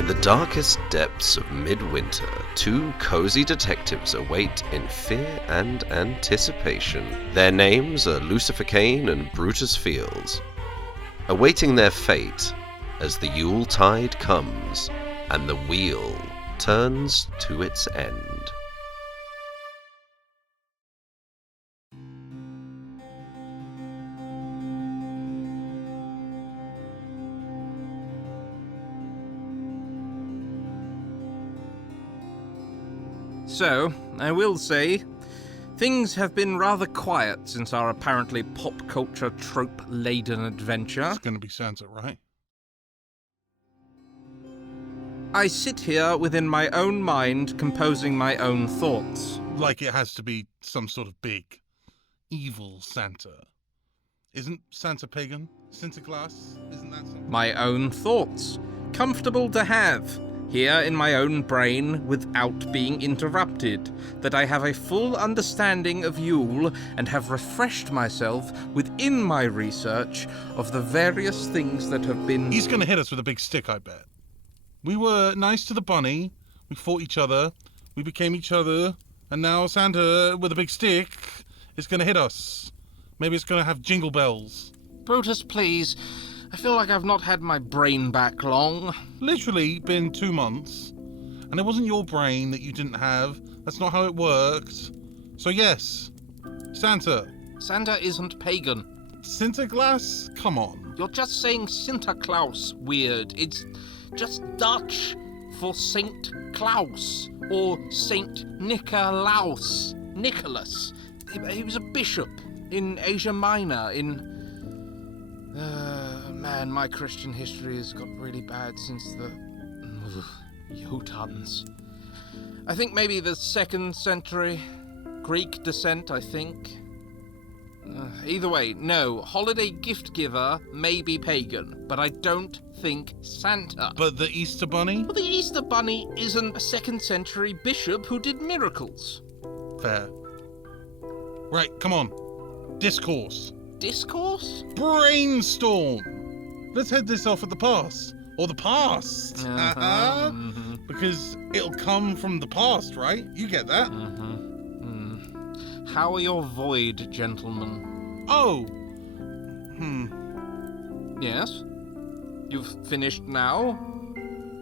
In the darkest depths of midwinter, two cozy detectives await in fear and anticipation. Their names are Lucifer Kane and Brutus Feels, awaiting their fate as the Yule tide comes and the wheel turns to its end. So, I will say, things have been rather quiet since our apparently pop-culture trope-laden adventure. It's going to be Santa, right? I sit here within my own mind, composing my own thoughts. Like it has to be some sort of big, evil Santa. Isn't Santa pagan? Sinterklaas? Isn't that something? My own thoughts. Comfortable to have. Here in my own brain, without being interrupted, that I have a full understanding of Yule and have refreshed myself within my research of the various things that have been... He's going to hit us with a big stick, I bet. We were nice to the bunny, we fought each other, we became each other, and now Santa, with a big stick, is going to hit us. Maybe it's going to have jingle bells. Brutus, please. I feel like I've not had my brain back long. Literally been 2 months. And it wasn't your brain that you didn't have. That's not how it worked. So yes, Santa. Santa isn't pagan. Sinterklaas? Come on. You're just saying Sinterklaas weird. It's just Dutch for Saint Klaus or Saint Nicolaus. Nicholas. He was a bishop in Asia Minor Man, my Christian history has got really bad since the Jotuns. I think maybe the 2nd century. Greek descent, I think. Either way, no. Holiday gift giver may be pagan, but I don't think Santa. But the Easter Bunny? Well, the Easter Bunny isn't a 2nd century bishop who did miracles. Fair. Right, come on. Discourse. Discourse? Brainstorm! Let's head this off at the pass. Or the past. Mm-hmm. Because it'll come from the past, right? You get that? How are your void, gentlemen? Oh. Yes? You've finished now?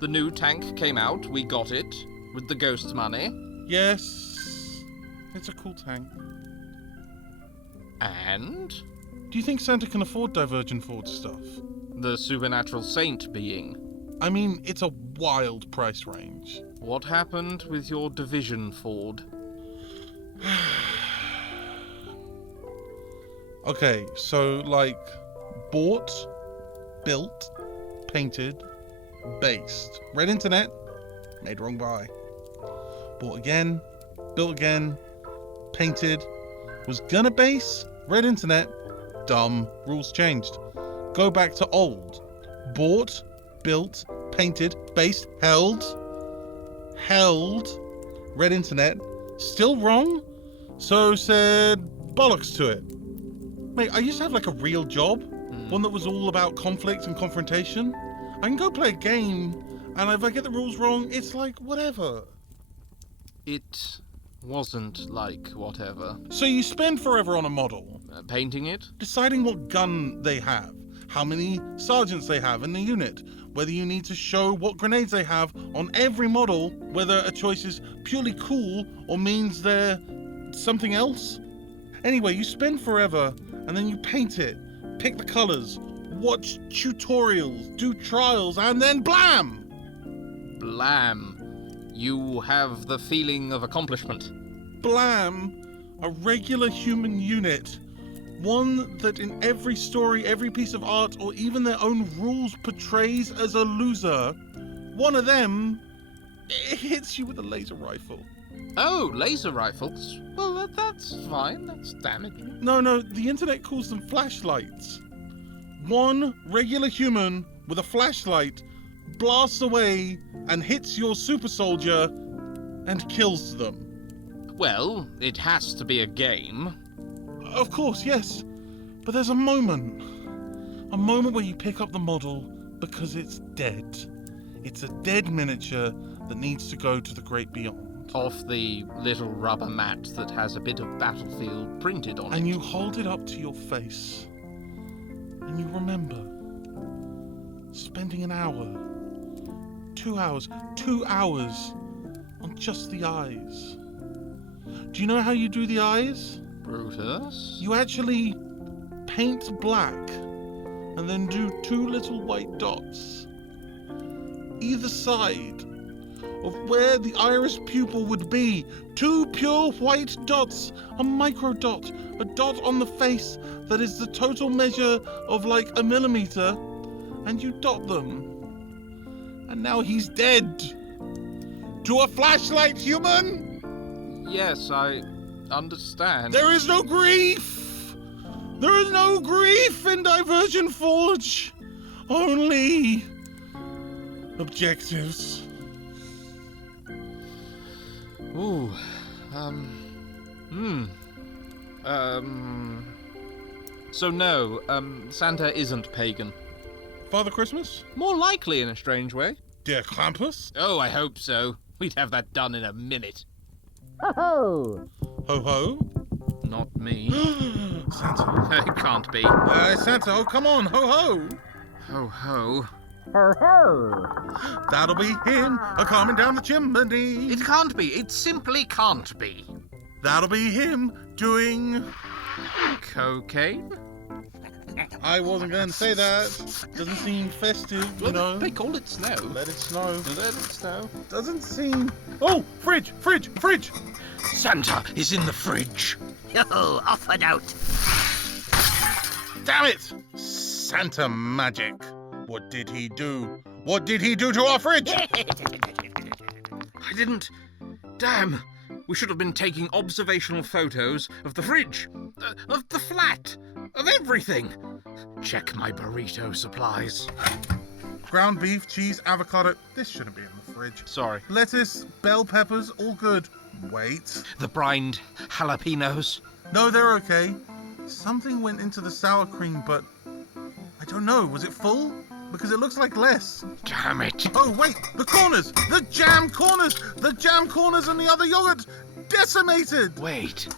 The new tank came out, we got it, with the ghost's money. Yes. It's a cool tank. And? Do you think Santa can afford Divergent Ford stuff? The supernatural saint being. I mean, it's a wild price range. What happened with your division, Ford? Okay, so, like, bought, built, painted, based. Red internet, made wrong buy. Bought again, built again, painted, was gonna base, red internet, dumb, rules changed. Go back to old. Bought, built, painted, based, held, red internet, still wrong, so said bollocks to it. Mate, I used to have like a real job, one that was all about conflict and confrontation. I can go play a game, and if I get the rules wrong, it's like, whatever. It wasn't like whatever. So you spend forever on a model. Painting it? Deciding what gun they have, how many sergeants they have in the unit, whether you need to show what grenades they have on every model, whether a choice is purely cool or means they're something else. Anyway, you spend forever, and then you paint it, pick the colors, watch tutorials, do trials, and then blam! Blam. You have the feeling of accomplishment. Blam! A regular human unit. One that in every story, every piece of art, or even their own rules portrays as a loser. One of them, it hits you with a laser rifle. Oh, laser rifles? Well, that's fine. That's damaging. No, the internet calls them flashlights. One regular human with a flashlight blasts away and hits your super soldier and kills them. Well, it has to be a game. Of course, yes. But there's a moment. A moment where you pick up the model because it's dead. It's a dead miniature that needs to go to the great beyond. Off the little rubber mat that has a bit of battlefield printed on it. And you hold it up to your face. And you remember spending an hour, 2 hours on just the eyes. Do you know how you do the eyes? Brutus? You actually paint black and then do 2 little white dots either side of where the iris pupil would be. 2 pure white dots, a micro dot, a dot on the face that is the total measure of like a millimeter, and you dot them. And now he's dead. To a flashlight, human! Yes, I understand. There is no grief! There is no grief in Divergent Forge! Only objectives. Ooh, So no, Santa isn't pagan. Father Christmas? More likely in a strange way. Dear Krampus? Oh, I hope so. We'd have that done in a minute. Ho-ho! Ho-ho? Not me. Santa. It can't be. Santa, oh, come on, ho-ho! Ho-ho. Ho-ho! That'll be him, a-coming down the chimney. It can't be. It simply can't be. That'll be him doing... Cocaine? I wasn't going to say that. Doesn't seem festive, you know. They call it snow. Let it snow. Let it snow. Doesn't seem... Oh, fridge! Santa is in the fridge. Yo, off and out! Damn it! Santa magic. What did he do? What did he do to our fridge? I didn't... Damn. We should have been taking observational photos of the fridge, of the flat, of everything. Check my burrito supplies. Ground beef, cheese, avocado. This shouldn't be in the fridge. Sorry. Lettuce, bell peppers, all good. Wait. The brined jalapenos. No, they're okay. Something went into the sour cream, but I don't know. Was it full? Because it looks like less. Damn it. Oh, wait. The corners. The jam corners. The jam corners and the other yogurt. Decimated. Wait.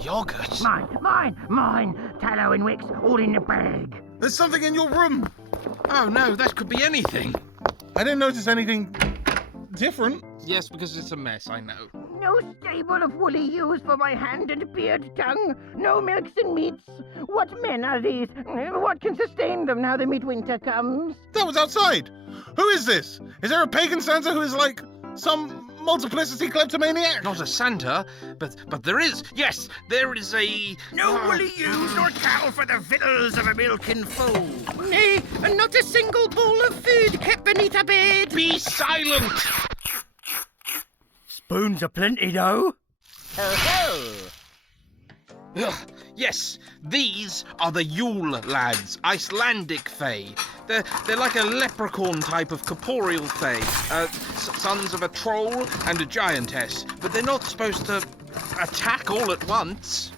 Yogurt? Mine! Tallow and wicks, all in the bag. There's something in your room. Oh no, that could be anything. I didn't notice anything different. Yes, because it's a mess, I know. No stable of woolly ewes for my hand and beard tongue. No milks and meats. What men are these? What can sustain them now the midwinter comes? That was outside. Who is this? Is there a pagan Santa who is like some multiplicity kleptomaniac? Not a Santa, but there is. Yes, there is a... No woolly ewes nor cow for the victuals of a milking foal. Nay, and not a single bowl of food kept beneath a bed. Be silent! Spoons aplenty, though. Ho-ho! Ugh, yes, these are the Yule lads, Icelandic fae. They're like a leprechaun type of corporeal fae, sons of a troll and a giantess, but they're not supposed to attack all at once.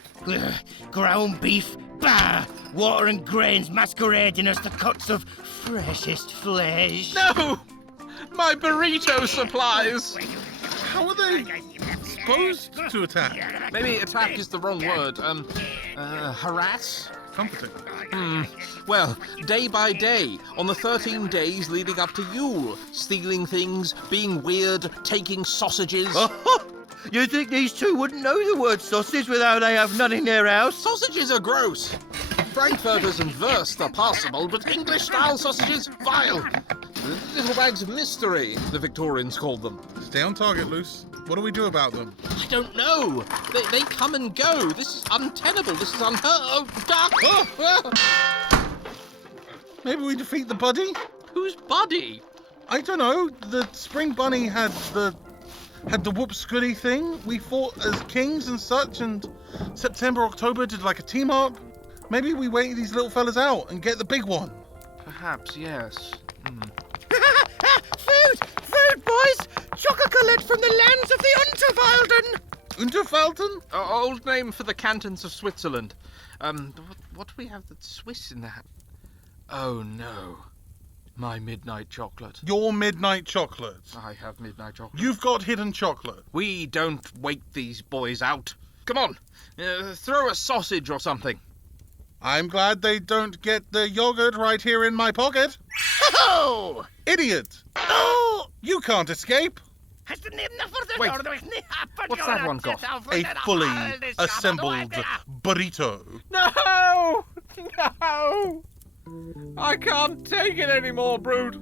Ground beef, bah! Water and grains masquerading as the cuts of freshest flesh. No! My burrito supplies! How are they supposed to attack? Maybe attack is the wrong word. Harass? Comforting. Well, day by day, on the 13 days leading up to Yule, stealing things, being weird, taking sausages. You think these two wouldn't know the word sausage without they have none in their house? Sausages are gross. Frankfurters and Wurst are passable, but English-style sausages, vile. Little bags of mystery, the Victorians called them. Stay on target, Luce. What do we do about them? I don't know. They come and go. This is untenable. This is unheard of. Maybe we defeat the buddy? Who's Buddy? I don't know. The spring bunny had the whoop Skadi thing. We fought as kings and such, and September, October did like a team up. Maybe we wait these little fellas out and get the big one. Perhaps, yes. Food, boys! Chocolate from the lands of the Unterwalden! Unterwalden? Old name for the cantons of Switzerland. What do we have that's Swiss in that? Oh no. My midnight chocolate. Your midnight chocolate. I have midnight chocolate. You've got hidden chocolate. We don't wake these boys out. Come on, throw a sausage or something. I'm glad they don't get the yogurt right here in my pocket. Oh! Idiot! Oh! You can't escape. Wait, what's that one got? A fully assembled burrito. No! No! I can't take it anymore, Brood.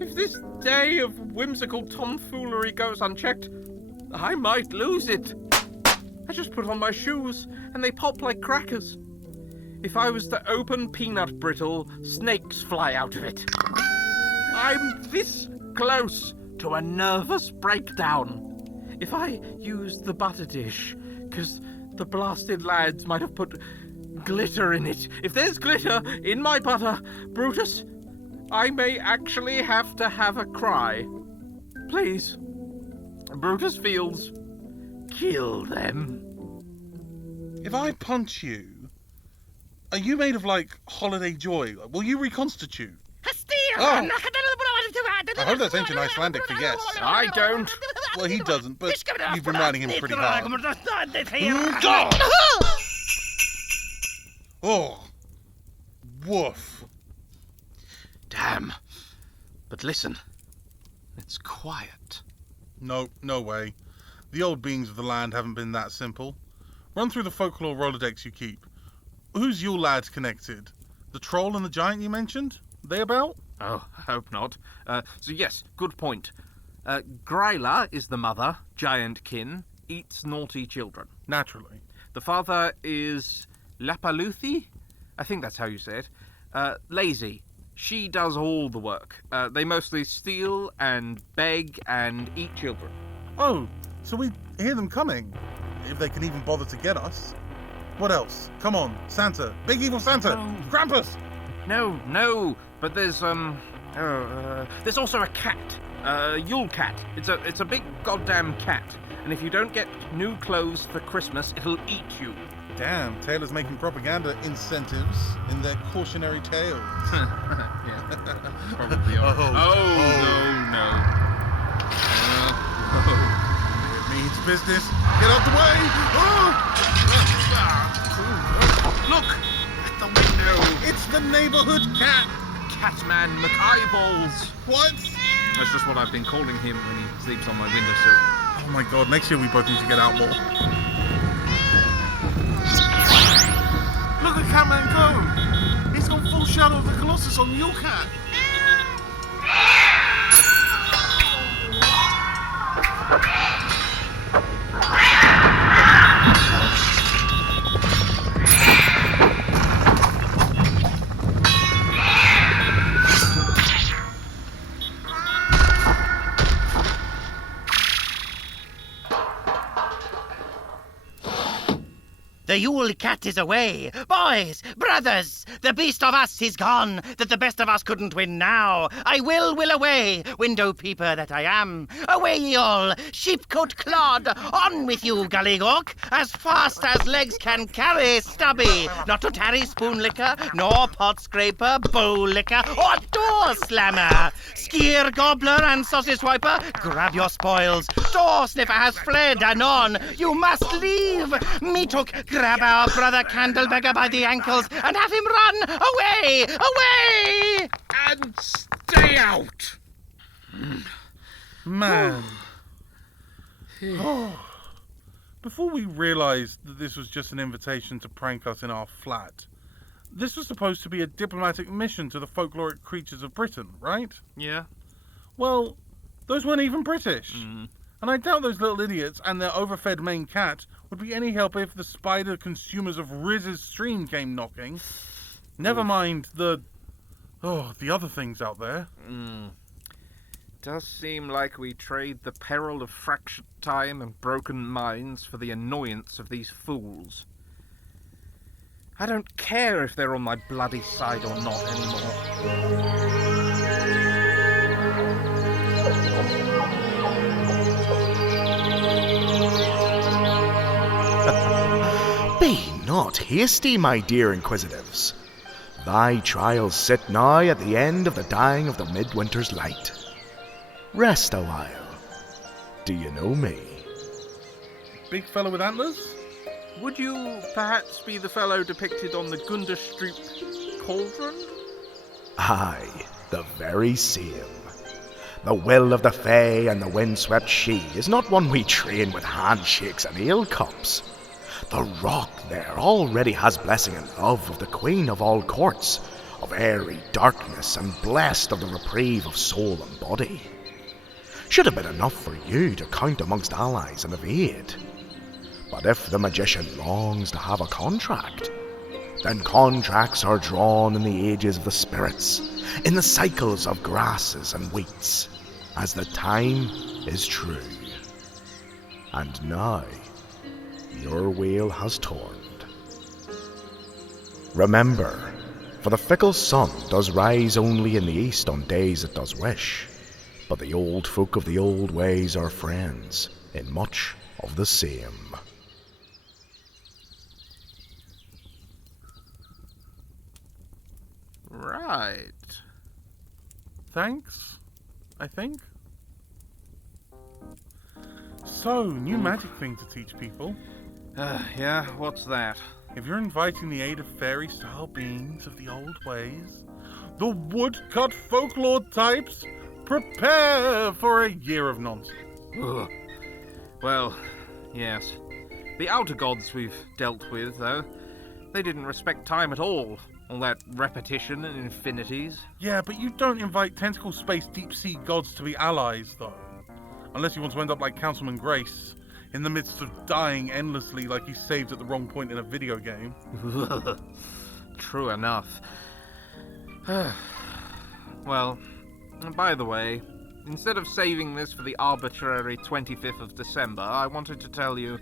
If this day of whimsical tomfoolery goes unchecked, I might lose it. I just put on my shoes, and they pop like crackers. If I was to open peanut brittle, snakes fly out of it. I'm this close to a nervous breakdown. If I use the butter dish, 'cause the blasted lads might have put glitter in it. If there's glitter in my butter, Brutus, I may actually have to have a cry. Please, Brutus Feels, kill them. If I punch you, are you made of, like, holiday joy? Will you reconstitute? Oh. I hope that's ancient Icelandic for yes. I don't. Well, he doesn't, but you've been riding him pretty hard. Oh. Woof. Damn. But listen, it's quiet. No way. The old beings of the land haven't been that simple. Run through the folklore Rolodex you keep. Who's Yule lads connected? The troll and the giant you mentioned? They about? Oh, I hope not. So yes, good point. Gryla is the mother, giant kin, eats naughty children. Naturally. The father is Lapaluthi? I think that's how you say it. Lazy. She does all the work. They mostly steal and beg and eat children. Oh, so we hear them coming. If they can even bother to get us. What else? Come on, Santa. Big evil Santa. No. Krampus. No, but there's also a cat. Yule cat. It's a big goddamn cat. And if you don't get new clothes for Christmas, it'll eat you. Damn, Taylor's making propaganda incentives in their cautionary tales. Yeah, probably are. No. It means business. Get out the way! Look! At the window! It's the neighborhood cat! Catman McEyeballs! What? That's just what I've been calling him when he sleeps on my windowsill. Oh my god, next year we both need to get out more. Look at Catman go! He's gone full shadow of the Colossus on the Yule cat! The Yule cat is away. Boys, brothers, the beast of us is gone, that the best of us couldn't win now. I will away, window peeper that I am. Away ye all, Sheepcote Clod, on with you, Guly Gawk, as fast as legs can carry, Stubby. Not to tarry spoon licker, nor pot scraper, bow licker, or door slammer. Skyr, Gobbler, and sausage wiper, grab your spoils. Door Sniffer has fled, anon. You must leave. Me took, grab our brother Beggar by the ankles and have him run away, away! And stay out! Man. Before we realised that this was just an invitation to prank us in our flat, this was supposed to be a diplomatic mission to the folkloric creatures of Britain, right? Yeah. Well, those weren't even British. And I doubt those little idiots and their overfed main cat would be any help if the spider consumers of Riz's stream came knocking. Never mind the other things out there. Does seem like we trade the peril of fractured time and broken minds for the annoyance of these fools. I don't care if they're on my bloody side or not anymore. Be not hasty, my dear Inquisitives. thy trials sit now at the end of the dying of the midwinter's light. Rest a while. Do you know me? Big fellow with antlers? Would you perhaps be the fellow depicted on the Gunderstroop cauldron? Aye, the very same. The will of the Fae and the windswept she is not one we train with handshakes and ale cups. The rock there already has blessing and love of the Queen of all courts, of airy darkness and blessed of the reprieve of soul and body. Should have been enough for you to count amongst allies and of aid. But if the magician longs to have a contract, then contracts are drawn in the ages of the spirits, in the cycles of grasses and wheats, as the time is true. And now, your wheel has turned. Remember, for the fickle sun does rise only in the east on days it does wish, but the old folk of the old ways are friends in much of the same. Right. Thanks, I think. So, new magic thing to teach people. Yeah, what's that? If you're inviting the aid of fairy-style beings of the old ways, the woodcut folklore types, prepare for a year of nonsense. Ugh. Well, yes. The outer gods we've dealt with, though, they didn't respect time at all. All that repetition and infinities. Yeah, but you don't invite tentacle space deep sea gods to be allies, though. Unless you want to end up like Councilman Grace, in the midst of dying endlessly like he's saved at the wrong point in a video game. True enough. Well, by the way, instead of saving this for the arbitrary 25th of December, I wanted to tell you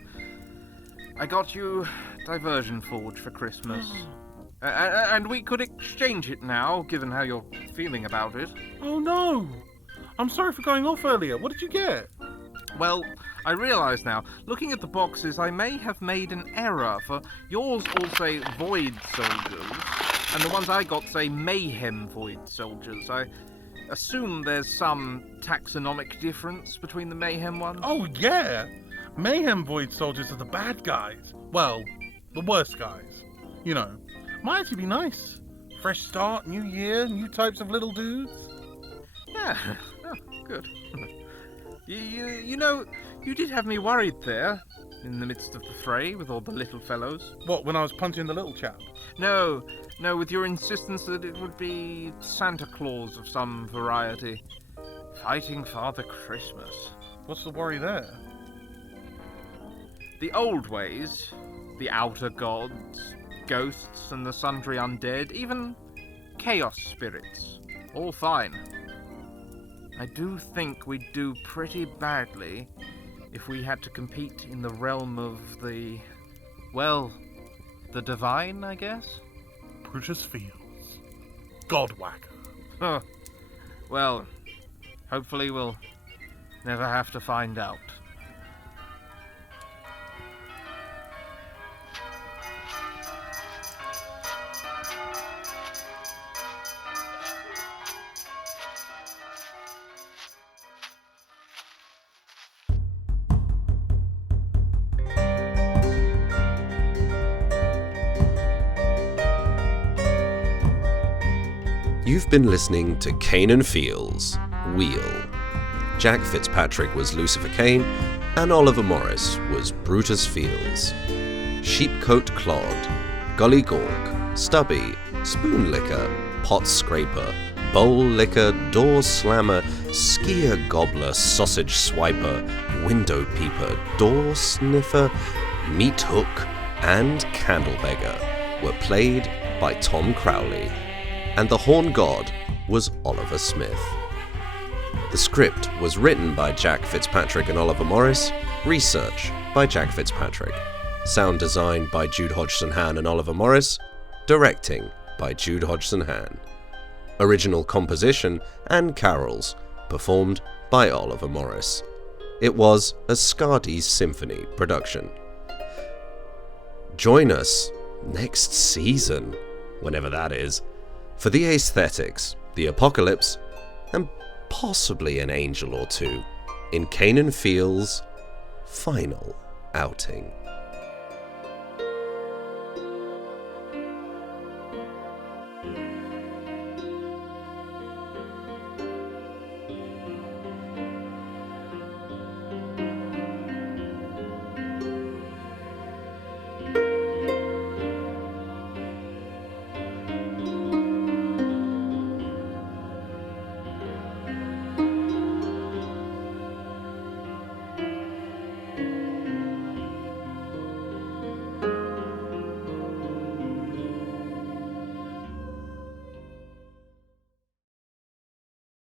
I got you Diversion Forge for Christmas. And we could exchange it now, given how you're feeling about it. Oh no! I'm sorry for going off earlier. What did you get? Well, I realise now, looking at the boxes, I may have made an error, for yours all say Void Soldiers, and the ones I got say Mayhem Void Soldiers. I assume there's some taxonomic difference between the Mayhem ones? Oh yeah! Mayhem Void Soldiers are the bad guys. Well, the worst guys. You know. Might actually be nice. Fresh start, new year, new types of little dudes. Yeah, oh, good. You know, you did have me worried there, in the midst of the fray with all the little fellows. What, when I was punching the little chap? No, with your insistence that it would be Santa Claus of some variety. Fighting Father Christmas. What's the worry there? The old ways, the outer gods, ghosts and the sundry undead, even chaos spirits, all fine. I do think we'd do pretty badly if we had to compete in the realm of the, well, the divine, I guess? Brutus Feels. Godwhacker. Huh. Well, hopefully we'll never have to find out. You've been listening to Kane and Feels, Wheel. Jack Fitzpatrick was Lucifer Kane, and Oliver Morris was Brutus Feels. Sheepcote Clod, Guly Gawk, Stubby, Spoon Licker, Pot Scraper, Bowl Licker, Door Slammer, Skyr Gobbler, Sausage Swiper, Window Peeper, Door Sniffer, Meat Hook, and Candle Beggar were played by Tom Crowley, and the Horn God was Oliver Smith. The script was written by Jack Fitzpatrick and Oliver Morris, research by Jack Fitzpatrick, sound design by Jude Hodgson Hann and Oliver Morris, directing by Jude Hodgson Hann. Original composition and carols performed by Oliver Morris. It was a Skadi Symphony production. Join us next season, whenever that is, For the aesthetics, the apocalypse, and possibly an angel or two in Kane and Feels' final outing.